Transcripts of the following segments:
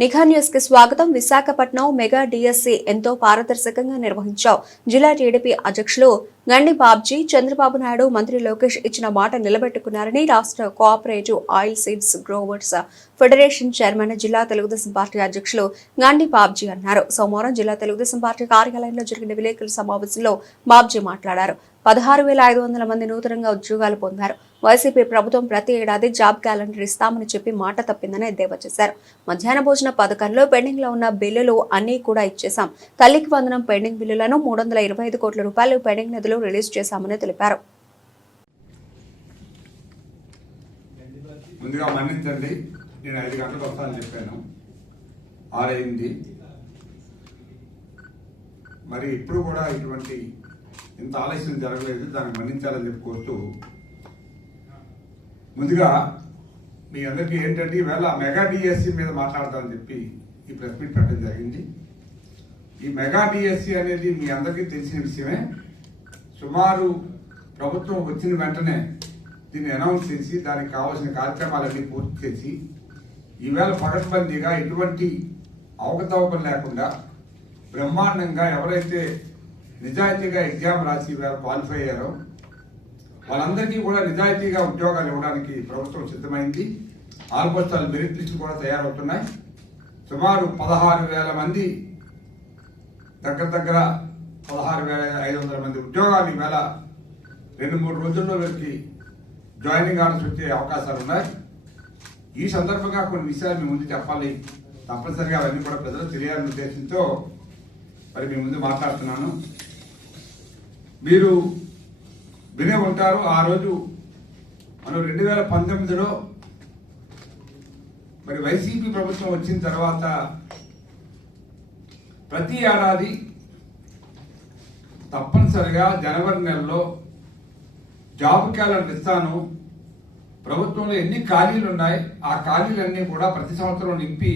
నిఘా న్యూస్కి స్వాగతం. విశాఖపట్నం మెగా డిఎస్సి ఎంతో పారదర్శకంగా నిర్వహించావు. జిల్లా టీడీపీ అధ్యక్షులు గండి బాబ్జీ చంద్రబాబు నాయుడు మంత్రి లోకేష్ ఇచ్చిన మాట నిలబెట్టుకున్నారని రాష్ట్ర cooperative oil seeds growers federation chairman జిల్లా తెలుగుదేశం పార్టీ అధ్యక్షులు గండి బాబ్జీ అన్నారు. సోమవారం జిల్లా తెలుగుదేశం పార్టీ కార్యాలయంలో జరిగిన విలేకరుల సమావేశంలో బాబ్జీ మాట్లాడారు. పదహారు వేల ఐదు వందల మంది నూతనంగా ఉద్యోగాలు పొందారు. వైసీపీ ప్రభుత్వం ప్రతి ఏడాది జాబ్ క్యాలెండర్ ఇస్తామని చెప్పి మాట తప్పిందని ఎద్దేవా చేశారు. మధ్యాహ్న భోజన పథకంలో పెండింగ్లో ఉన్న బిల్లులు అన్ని కూడా ఇచ్చేశాం. తల్లికి వందనం పెండింగ్ బిల్లులను మూడు వందల ఇరవై ఐదు కోట్ల రూపాయలు పెండింగ్ నిధులు రిలీజ్ చేశామని తెలిపారు. ముందుగా మన్నించండి. నేను ఐదు గంటలకు వస్తానని చెప్పాను. ఆరైంది. మరి ఇప్పుడు కూడా ఇటువంటి ఇంత ఆలస్యం జరగలేదు. దాన్ని మన్నించాలని చెప్పి కోరుతూ ముందుగా మీ అందరికీ ఏంటంటే ఈవేళ మెగా డిఎస్సి మీద మాట్లాడతామని చెప్పి ఈ ప్రెస్ మీట్ పెట్టడం జరిగింది. ఈ మెగా డిఎస్సి అనేది మీ అందరికీ తెలిసిన విషయమే. సుమారు ప్రభుత్వం వచ్చిన వెంటనే దీన్ని అనౌన్స్ చేసి దానికి కావాల్సిన కార్యక్రమాలన్నీ పూర్తి చేసి ఈవేళ పకడ్బందీగా ఎటువంటి అవకతవకం లేకుండా బ్రహ్మాండంగా ఎవరైతే నిజాయితీగా ఎగ్జామ్ రాసి ఈవేళ క్వాలిఫై అయ్యారో వాళ్ళందరికీ కూడా నిజాయితీగా ఉద్యోగాలు ఇవ్వడానికి ప్రభుత్వం సిద్ధమైంది. ఆల్మోస్ట్ ఆల్ మెరిట్ లిస్ట్ కూడా తయారవుతున్నాయి. సుమారు పదహారు వేల మంది దగ్గర దగ్గర పదహారు వేల ఐదు వందల మంది ఉద్యోగాలు ఈవేళ రెండు మూడు రోజుల్లో వీరికి జాయినింగ్ ఆర్డర్స్ వచ్చే అవకాశాలు ఉన్నాయి. ఈ సందర్భంగా కొన్ని విషయాలు మీ ముందు చెప్పాలి. తప్పనిసరిగా అవన్నీ కూడా ప్రజలకు తెలియాలనే ఉద్దేశంతో మరి మీ ముందు మాట్లాడుతున్నాను. మీరు వినే ఉంటారు ఆ రోజు మనం రెండు వేల పంతొమ్మిదిలో మరి వైసీపీ ప్రభుత్వం వచ్చిన తర్వాత ప్రతి ఏడాది తప్పనిసరిగా జనవరి నెలలో జాబ్ క్యాలెండర్ ఇస్తాను. ప్రభుత్వంలో ఎన్ని ఖాళీలు ఉన్నాయి ఆ ఖాళీలన్నీ కూడా ప్రతి సంవత్సరం నింపి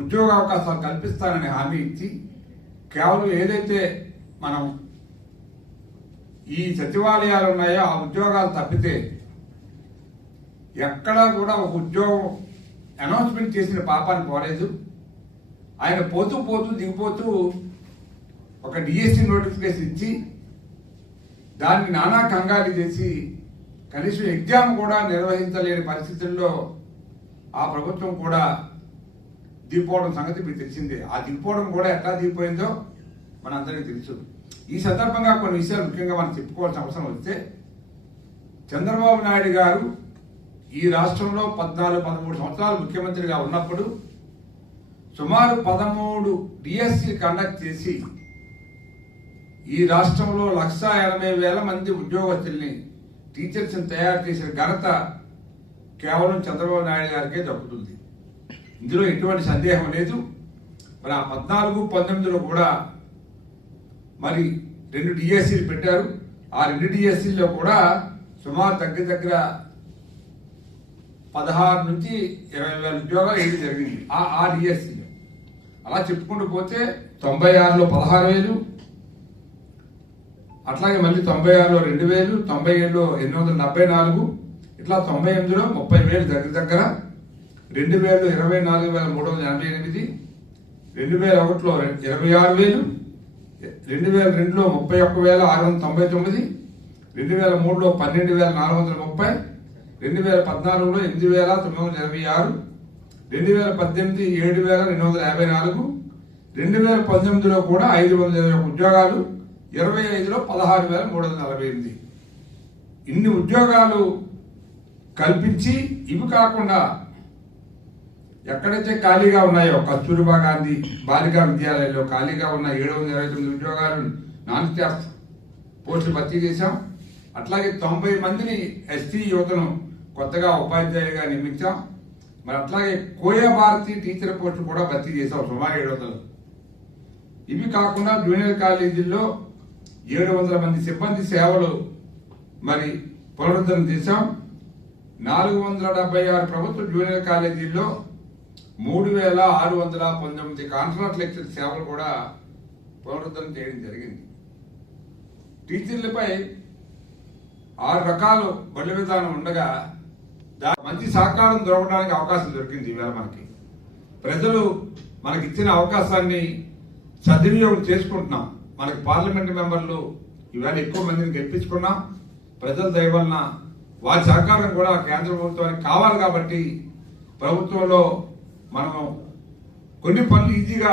ఉద్యోగ అవకాశాలు కల్పిస్తానని హామీ ఇచ్చి కేవలం ఏదైతే మనం ఈ సచివాలయాలు ఉన్నాయో ఆ ఉద్యోగాలు తప్పితే ఎక్కడా కూడా ఒక ఉద్యోగం అనౌన్స్మెంట్ చేసిన పాపాన్ని పోలేదు. ఆయన పోతూ పోతూ దిగిపోతూ ఒక డిఎస్సి నోటిఫికేషన్ ఇచ్చి దాన్ని నానా కంగారు చేసి కనీసం ఎగ్జామ్ కూడా నిర్వహించలేని పరిస్థితుల్లో ఆ ప్రభుత్వం కూడా దిగిపోవడం సంగతి మీకు తెలిసిందే. ఆ దిగిపోవడం కూడా ఎట్లా దిగిపోయిందో మనందరికీ తెలుసు. ఈ సందర్భంగా కొన్ని విషయాలు ముఖ్యంగా మనం చెప్పుకోవాల్సిన అవసరం వస్తే చంద్రబాబు నాయుడు గారు ఈ రాష్ట్రంలో పద్నాలుగు పదమూడు సంవత్సరాలు ముఖ్యమంత్రిగా ఉన్నప్పుడు సుమారు పదమూడు డిఎస్సి కండక్ట్ చేసి ఈ రాష్ట్రంలో లక్ష ఎనభై వేల మంది ఉద్యోగస్తుల్ని టీచర్స్ని తయారు చేసిన ఘనత కేవలం చంద్రబాబు నాయుడు గారికే దక్కుతుంది. ఇందులో ఎటువంటి సందేహం లేదు. మరి ఆ పద్నాలుగు పంతొమ్మిదిలో కూడా మరి రెండు డిఎస్సీలు పెట్టారు. ఆ రెండు డిఎస్సీల్లో కూడా సుమారు దగ్గర దగ్గర పదహారు నుంచి ఇరవై వేల ఉద్యోగాలు ఏది జరిగింది. ఆ ఆ డిఎస్సీలో. అలా చెప్పుకుంటూ పోతే తొంభై ఆరులో పదహారు వేలు అట్లాగే మళ్ళీ తొంభై ఆరులో రెండు వేలు తొంభై ఏడులో ఎనిమిది వందల డెబ్బై నాలుగు ఇట్లా తొంభై ఎనిమిదిలో ముప్పై వేలు దగ్గర దగ్గర రెండు వేలు ఇరవై నాలుగు వేల మూడు వందల ఎనభై ఎనిమిది రెండు వేల ఒకటిలో ఇరవై ఆరు వేలు రెండు వేల రెండులో ముప్పై ఒక్క వేల ఆరు వందల తొంభై తొమ్మిది రెండు వేల మూడులో పన్నెండు వేల నాలుగు వందల ముప్పై రెండు వేల పద్నాలుగులో ఎనిమిది వేల తొమ్మిది వందల ఇరవై ఆరు రెండు వేల పద్దెనిమిది ఏడు వేల రెండు వందల యాభై నాలుగు రెండు వేల పంతొమ్మిదిలో కూడా ఐదు వందల ఇరవై ఒక ఉద్యోగాలు ఇరవై ఐదులో పదహారు వేల మూడు వందల నలభై ఎనిమిది. ఇన్ని ఉద్యోగాలు కల్పించి ఇవి కాకుండా ఎక్కడైతే ఖాళీగా ఉన్నాయో కస్తూరిబా గాంధీ బాలికా విద్యాలయంలో ఖాళీగా ఉన్న ఏడు వందల ఇరవై తొమ్మిది ఉద్యోగాలు నాన్ స్టాఫ్ పోస్టులు భర్తీ చేశాం. అట్లాగే తొంభై మందిని ఎస్టీ యువతను కొత్తగా ఉపాధ్యాయులుగా నియమించాం. మరి అట్లాగే కోయా భారతి టీచర్ పోస్టులు కూడా భర్తీ చేశాం సుమారు ఏడు వందలు. ఇవి కాకుండా జూనియర్ కాలేజీల్లో ఏడు వందల మంది సిబ్బంది సేవలు మరి పునరుద్ధరణ చేశాం. నాలుగు వందల డెబ్బై ఆరు ప్రభుత్వ జూనియర్ కాలేజీల్లో మూడు వేల ఆరు వందల పంతొమ్మిది కాంట్రాక్ట్ లెక్చర్ సేవలు కూడా పునరుద్ధరణ చేయడం జరిగింది. టీచర్లపై ఆరు రకాలు బలి విధానం ఉండగా మంచి సహకారం దొరకడానికి అవకాశం దొరికింది ఈవేళ మనకి. ప్రజలు మనకి ఇచ్చిన అవకాశాన్ని సద్వినియోగం చేసుకుంటున్నాం. మనకి పార్లమెంట్ మెంబర్లు ఈవేళ ఎక్కువ మందిని గెలిపించుకున్నాం ప్రజల దయవలన వారి సహకారం కూడా కేంద్ర ప్రభుత్వానికి కావాలి కాబట్టి ప్రభుత్వంలో మనం కొన్ని పనులు ఈజీగా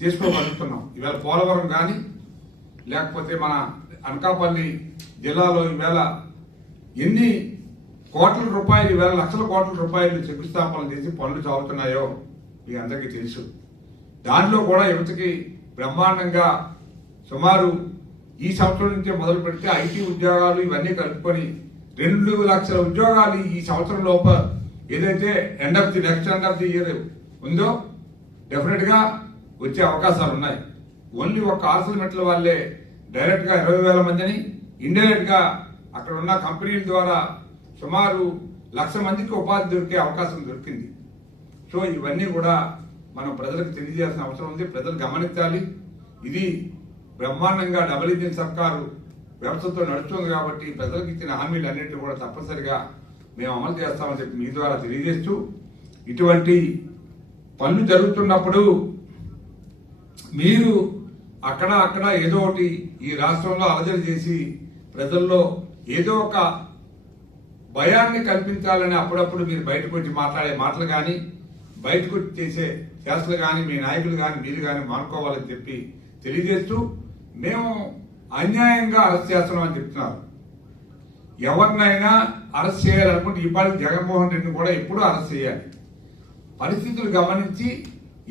చేసుకోగలుగుతున్నాం. ఈవేళ పోలవరం కానీ లేకపోతే మన అనకాపల్లి జిల్లాలో ఈవేళ ఎన్ని కోట్ల రూపాయలు ఈవేళ లక్షల కోట్ల రూపాయలు శంకుస్థాపన చేసి పనులు సాగుతున్నాయో మీ అందరికీ తెలుసు. దానిలో కూడా యువతకి బ్రహ్మాండంగా సుమారు ఈ సంవత్సరం నుంచే మొదలు పెడితే ఐటీ ఉద్యోగాలు ఇవన్నీ కలుపుకొని రెండు లక్షల ఉద్యోగాలు ఈ సంవత్సరం లోప ఏదైతే end of the next end of the year ఉందో డెఫినెట్గా వచ్చే అవకాశాలు ఉన్నాయి. ఓన్లీ ఒక ఆర్సల్ మెట్ల వాళ్ళే డైరెక్ట్గా ఇరవై వేల మందిని ఇండైరెక్ట్గా అక్కడ ఉన్న కంపెనీల ద్వారా సుమారు లక్ష మందికి ఉపాధి దొరికే అవకాశం దొరికింది. సో ఇవన్నీ కూడా మనం ప్రజలకు తెలియజేయాల్సిన అవసరం ఉంది. ప్రజలు గమనించాలి. ఇది బ్రహ్మాండంగా డబుల్ ఇంజిన్ సర్కారు వ్యవస్థతో నడుస్తుంది కాబట్టి ప్రజలకు ఇచ్చిన హామీలు అన్నింటినీ కూడా తప్పనిసరిగా మేము అమలు చేస్తామని చెప్పి మీ ద్వారా తెలియజేస్తూ ఇటువంటి పనులు జరుగుతున్నప్పుడు మీరు అక్కడ అక్కడ ఏదో ఒకటి ఈ రాష్ట్రంలో అలజడి చేసి ప్రజల్లో ఏదో ఒక భయాన్ని కల్పించాలని అప్పుడప్పుడు మీరు బయటకు వచ్చి మాట్లాడే మాటలు కానీ బయటకు చేసే చేష్టలు కానీ మీ నాయకులు కానీ మీరు కానీ మానుకోవాలని చెప్పి తెలియజేస్తూ మేము అన్యాయంగా అరెస్ట్ చేస్తున్నామని చెప్తున్నారు. ఎవరినైనా అరెస్ట్ చేయాలనుకుంటే ఇప్పటికి జగన్మోహన్ రెడ్డిని కూడా ఎప్పుడూ అరెస్ట్ చేయాలి. పరిస్థితులు గమనించి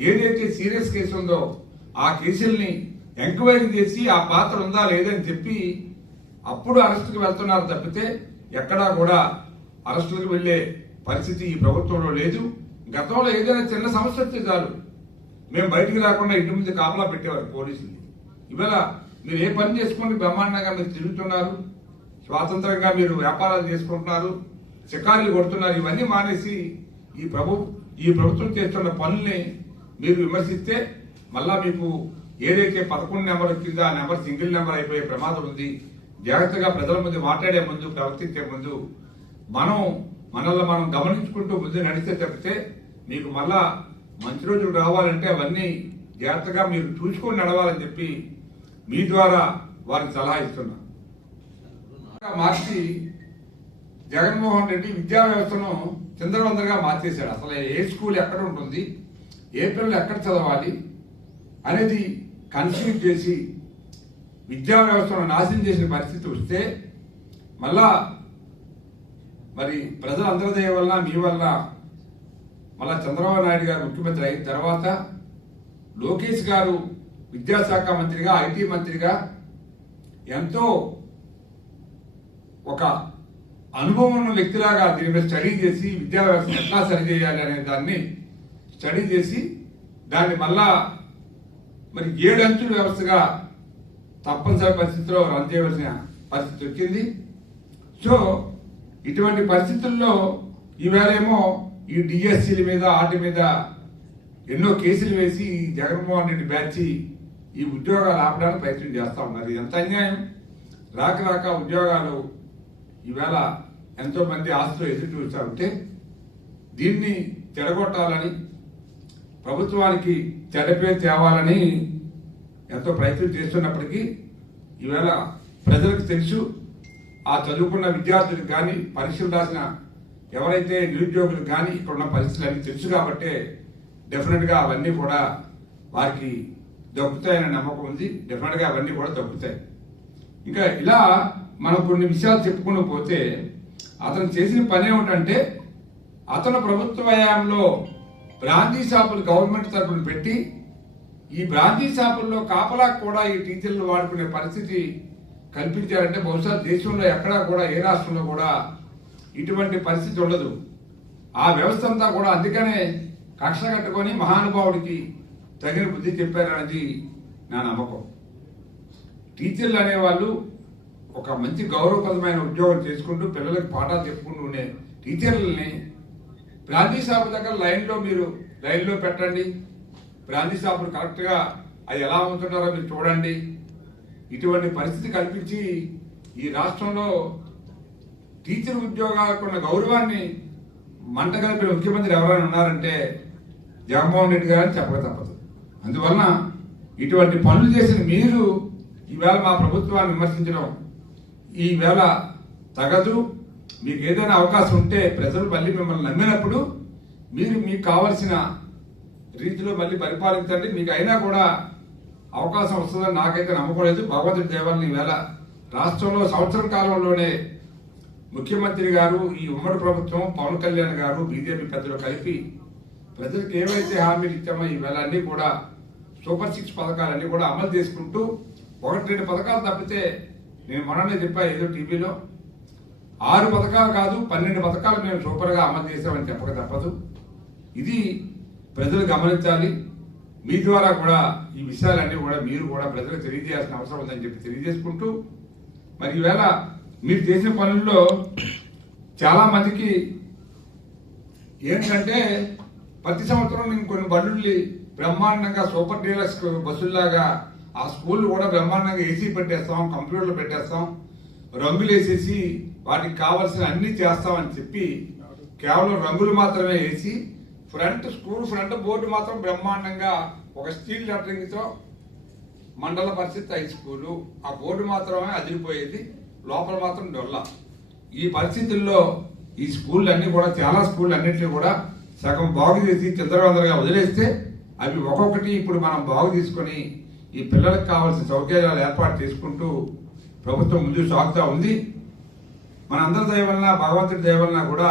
ఏదైతే సీరియస్ కేసు ఉందో ఆ కేసుల్ని ఎంక్వైరీ చేసి ఆ పాత్ర ఉందా లేదని చెప్పి అప్పుడు అరెస్టుకు వెళ్తున్నారు తప్పితే ఎక్కడా కూడా అరెస్టులకు వెళ్ళే పరిస్థితి ఈ ప్రభుత్వంలో లేదు. గతంలో ఏదైనా చిన్న సమస్య వస్తే చాలు. మేము బయటికి రాకుండా ఇంటి ముందు కాపలా పెట్టేవారు పోలీసులు ఇవాళ మీరు ఏ పని చేసుకోండి బ్రహ్మాండంగా మీరు తిరుగుతున్నారు స్వాతంత్రంగా మీరు వ్యాపారాలు చేసుకుంటున్నారు చికార్లు కొడుతున్నారు ఇవన్నీ మానేసి ఈ ప్రభు ఈ ప్రభుత్వం చేస్తున్న పనుల్ని మీరు విమర్శిస్తే మళ్ళా మీకు ఏదైతే పదకొండు నెంబర్ వచ్చిందో ఆ నెంబర్ సింగిల్ నెంబర్ అయిపోయే ప్రమాదం ఉంది జాగ్రత్తగా ప్రజల ముందు మాట్లాడే ముందు ప్రవర్తించే ముందు మనం మనల్ని మనం గమనించుకుంటూ ముందు నడిస్తే తప్పితే మీకు మళ్ళా మంచి రోజులు రావాలంటే అవన్నీ జాగ్రత్తగా మీరు చూసుకొని నడవాలని చెప్పి మీ ద్వారా వారికి సలహా ఇస్తున్నా. మార్చి జగన్మోహన్ రెడ్డి విద్యా వ్యవస్థను చిందరవందరగా మార్చేశాడు. అసలు ఏ స్కూల్ ఎక్కడ ఉంటుంది ఏ పిల్లలు ఎక్కడ చదవాలి అనేది కన్ఫ్యూజ్ చేసి విద్యా వ్యవస్థను నాశనం చేసిన పరిస్థితి వస్తే మళ్ళా మరి ప్రజలందరి దయ వల్ల మీ వల్ల మళ్ళా చంద్రబాబు నాయుడు గారు ముఖ్యమంత్రి అయిన తర్వాత లోకేష్ గారు విద్యాశాఖ మంత్రిగా ఐటీ మంత్రిగా ఎంతో ఒక అనుభవం ఉన్న వ్యక్తిలాగా దీని మీద స్టడీ చేసి విద్యా వ్యవస్థ ఎట్లా సరిచేయాలి అనే దాన్ని స్టడీ చేసి దాన్ని మళ్ళా మరి ఏడు అంచుల వ్యవస్థగా తప్పనిసరి పరిస్థితిలో రన్ చేయవలసిన పరిస్థితి వచ్చింది. సో ఇటువంటి పరిస్థితుల్లో ఈవేళేమో ఈ డిఎస్సీల మీద వాటి మీద ఎన్నో కేసులు వేసి జగన్మోహన్ రెడ్డి బ్యాచ్ ఈ ఉద్యోగాలు ఆపడానికి ప్రయత్నం చేస్తా ఉన్నారు. ఎంత అన్యాయం? రాక రాక ఉద్యోగాలు ఈవేళ ఎంతో మంది ఆస్తులు ఎదురు చూస్తారంటే దీన్ని తిరగొట్టాలని ప్రభుత్వానికి చెడపే తేవాలని ఎంతో ప్రయత్నం చేస్తున్నప్పటికీ ఈవేళ ప్రజలకు తెలుసు ఆ చదువుకున్న విద్యార్థులకు కానీ పరీక్షలు రాసిన ఎవరైతే నిరుద్యోగులకు కానీ ఇక్కడ ఉన్న పరిస్థితులు అన్నీ తెలుసు కాబట్టే డెఫినెట్గా అవన్నీ కూడా వారికి దక్కుతాయనే నమ్మకం ఉంది. డెఫినెట్గా అవన్నీ కూడా దక్కుతాయి ఇంకా ఇలా మనం కొన్ని విషయాలు చెప్పుకుంటూ పోతే అతను చేసిన పని ఏమిటంటే అతను ప్రభుత్వ హయాంలో బ్రాంతీ షాపులు గవర్నమెంట్ తరఫున పెట్టి ఈ బ్రాంతీ షాపుల్లో కాపలా కూడా ఈ టీచర్లు వాడుకునే పరిస్థితి కల్పించారంటే బహుశా దేశంలో ఎక్కడా కూడా ఏ రాష్ట్రంలో కూడా ఇటువంటి పరిస్థితి ఉండదు. ఆ వ్యవస్థ అంతా కూడా అందుకనే కక్ష కట్టుకొని మహానుభావుడికి తగిన బుద్ధి చెప్పారనేది నా నమ్మకం. టీచర్లు అనేవాళ్ళు ఒక మంచి గౌరవప్రదమైన ఉద్యోగం చేసుకుంటూ పిల్లలకు పాఠాలు చెప్పుకుంటూ ఉండే టీచర్లని బ్రాందీ షాపు దగ్గర లైన్లో మీరు లైన్లో పెట్టండి. బ్రాందీ షాపులు కరెక్ట్గా అది ఎలా అమ్ముతున్నారో మీరు చూడండి. ఇటువంటి పరిస్థితి కల్పించి ఈ రాష్ట్రంలో టీచర్ ఉద్యోగాలకు ఉన్న గౌరవాన్ని మంట కలిపిన ముఖ్యమంత్రి ఎవరైనా ఉన్నారంటే జగన్మోహన్ రెడ్డి గారు అని చెప్పక తప్పదు. అందువలన ఇటువంటి పనులు చేసిన మీరు ఈవేళ మా ప్రభుత్వాన్ని విమర్శించడం ఈవేళ తగదు. మీకు ఏదైనా అవకాశం ఉంటే ప్రజలు మళ్ళీ మిమ్మల్ని నమ్మినప్పుడు మీరు మీకు కావలసిన రీతిలో మళ్ళీ పరిపాలించండి. మీకు అయినా కూడా అవకాశం వస్తుందని నాకైతే నమ్మకూడదు భగవంతుడి దేవాలని ఈవేళ రాష్ట్రంలో సంవత్సరం కాలంలోనే ముఖ్యమంత్రి గారు ఈ ఉమ్మడి ప్రభుత్వం పవన్ కళ్యాణ్ గారు బీజేపీ పెద్దలు కలిపి ప్రజలకు ఏవైతే హామీలు ఇచ్చామో ఈవేళ అన్ని కూడా సూపర్ సిక్స్ పథకాలన్నీ కూడా అమలు చేసుకుంటూ ఒకటి రెండు పథకాలు తప్పితే నేను మొన్ననే చెప్పా ఏదో టీవీలో ఆరు పథకాలు కాదు పన్నెండు పథకాలు మేము సూపర్గా అమలు చేసామని చెప్పక తప్పదు. ఇది ప్రజలు గమనించాలి. మీ ద్వారా కూడా ఈ విషయాలన్నీ కూడా మీరు కూడా ప్రజలకు తెలియజేయాల్సిన అవసరం ఉందని చెప్పి తెలియజేసుకుంటూ మరి ఈవేళ మీరు చేసిన పనుల్లో చాలా మందికి ఏంటంటే ప్రతి సంవత్సరం మేము కొన్ని బండ్లు బ్రహ్మాండంగా సూపర్ డీలక్స్ బస్సుల్లాగా ఆ స్కూల్ కూడా బ్రహ్మాండంగా ఏసీ పెట్టేస్తాం కంప్యూటర్లు పెట్టేస్తాం రంగులు వేసేసి వాటికి కావాల్సిన అన్ని చేస్తామని చెప్పి కేవలం రంగులు మాత్రమే వేసి ఫ్రంట్ స్కూల్ ఫ్రంట్ బోర్డు మాత్రం బ్రహ్మాండంగా ఒక స్టీల్ లెటరింగ్తో మండల పరిస్థితి హై స్కూలు ఆ బోర్డు మాత్రమే అదిరిపోయేది లోపల మాత్రం డొల్ల. ఈ పరిస్థితుల్లో ఈ స్కూళ్ళు అన్నీ కూడా చాలా స్కూళ్ళు అన్నింటినీ కూడా సగం బాగు చేసి చిందరవందరగా వదిలేస్తే అవి ఒక్కొక్కటి ఇప్పుడు మనం బాగు తీసుకొని ఈ పిల్లలకు కావాల్సిన సౌకర్యాలు ఏర్పాటు చేసుకుంటూ ప్రభుత్వం ముందు సాగుతూ ఉంది. మనందరి దయ వలన భగవంతుడి దయ వలన కూడా